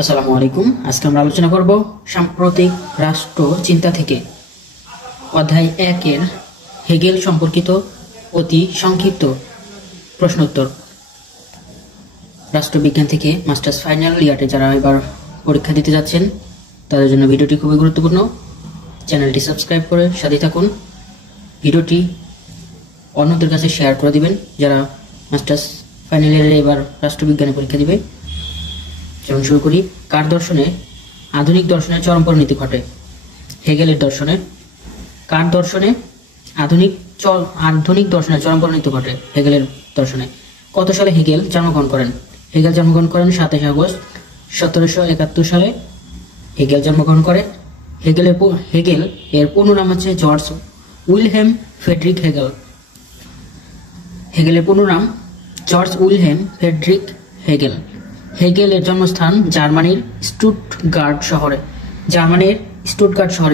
আসসালামু আলাইকুম। আজকে আমরা আলোচনা করব সাম্প্রতিক রাষ্ট্র চিন্তা থেকে অধ্যায় 1-এর হেগেল সম্পর্কিত অতি সংক্ষিপ্ত প্রশ্নোত্তর। রাষ্ট্রবিজ্ঞান থেকে মাস্টার্স ফাইনাল ইয়ারে যারা এবার পরীক্ষা দিতে যাচ্ছেন তাদের জন্য ভিডিওটি খুবই গুরুত্বপূর্ণ। চ্যানেলটি সাবস্ক্রাইব করে সাথে থাকুন। ভিডিওটি অন্যদের কাছে শেয়ার করে দিবেন যারা মাস্টার্স ফাইনাল ইয়ারে এবার রাষ্ট্রবিজ্ঞানে পরীক্ষা দিবে। যেমন শুরু করি। কার দর্শনে আধুনিক দর্শনের চরম পরিণতি ঘটে? হেগেলের দর্শনে। কার দর্শনে আধুনিক দর্শনের চরম পরিণতি ঘটে? হেগেলের দর্শনে। কত সালে হেগেল জন্মগ্রহণ করেন? হেগেল জন্মগ্রহণ করেন 27 আগস্ট 1771 সালে হেগেল জন্মগ্রহণ করেন। হেগেল এর পূর্ণ নাম হচ্ছে জর্জ উইলহেম ফ্রেডরিক হেগেল। হেগেলের পূর্ণ নাম জর্জ উইলহেম ফ্রেডরিক হেগেল। হেগেলের জন্মস্থান জার্মানির স্টুটগার্ট শহরে।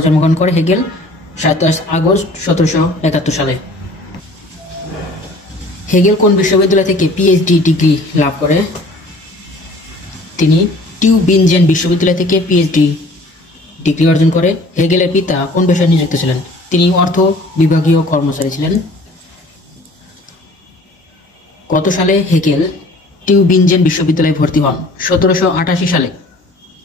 জন্মগ্রহণ করে হেগেল 27 আগস্ট 1771 সালে। হেগেল কোন বিশ্ববিদ্যালয় থেকে পিএইচডি ডিগ্রি লাভ করে? তিনি টিউবিনজেন বিশ্ববিদ্যালয় থেকে পিএইচডি ডিগ্রি অর্জন করে। হেগেলের পিতা কোন পেশায় নিযুক্ত ছিলেন? তিনি অর্থ বিভাগীয় কর্মচারী ছিলেন। কত সালে হেগেল টিউবিনজেন বিশ্ববিদ্যালয়ে ভর্তি হন? 1788 সালে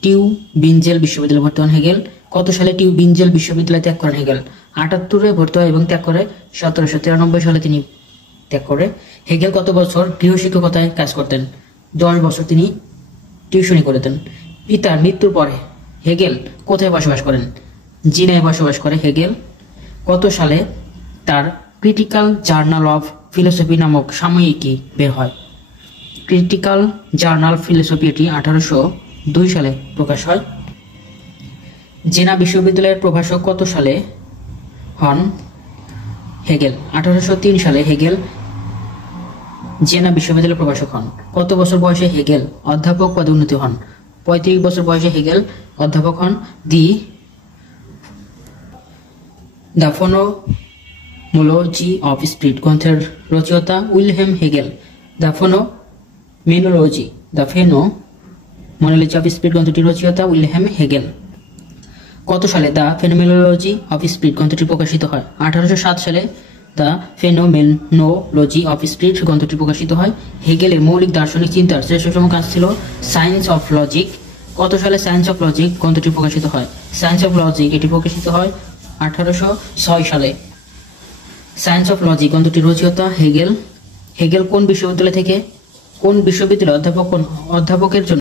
টিউবিনজেন বিশ্ববিদ্যালয়ে ভর্তি হন হেগেল। কত সালে টিউবিনজেন বিশ্ববিদ্যালয় ত্যাগ করেন হেগেল? 78-এ ভর্তি হয় এবং ত্যাগ করে 1793 সালে তিনি ত্যাগ করে। হেগেল কত বছর গৃহশিক্ষকতায় কাজ করতেন? 10 বছর তিনি টিউশনি করতেন। পিতার মৃত্যুর পরে হেগেল কোথায় বসবাস করেন? জিনায় বসবাস করে হেগেল। কত সালে তার ক্রিটিক্যাল জার্নাল অফ ফিলোসফি নামক সাময়িকী বের হয়? ক্রিটিক্যাল জার্নাল ফিলোসফি এটি 1802 সালে প্রকাশ হয়। জেনা বিশ্ববিদ্যালয়ের প্রভাষক কত সালে হন হেগেল? 1803 সালে হেগেল জেনা বিশ্ববিদ্যালয়ের প্রভাষক হন। কত বছর বয়সে হেগেল অধ্যাপক পদে উন্নীত হন? 35 বছর বয়সে হেগেল অধ্যাপক হন। দ্য ফোনোমোলজি অফ স্পিরিট গ্রন্থের রচয়িতা Wilhelm Hegel. The phenomenology of spirit গ্রন্থটির রচয়িতা উইলহেম হেগেল। কত সালে দ্য ফেনোমেনোলজি অফ স্পিরিট গ্রন্থটি প্রকাশিত হয়? 1807 সালে দ্য ফেনোমেনোলজি অফ স্পিরিট গ্রন্থটি প্রকাশিত হয়। হেগেলের মৌলিক দার্শনিক চিন্তার শ্রেষ্ঠতম কাজ ছিল সায়েন্স অফ লজিক। কত সালে সায়েন্স অফ লজিক গ্রন্থটি প্রকাশিত হয়? সায়েন্স অফ লজিক এটি প্রকাশিত হয় 1806 সালে। সায়েন্স অফ লজিক গ্রন্থটির রচয়িতা হেগেল। হেগেল কোন বিশ্ববিদ্যালয় অধ্যাপকের জন্য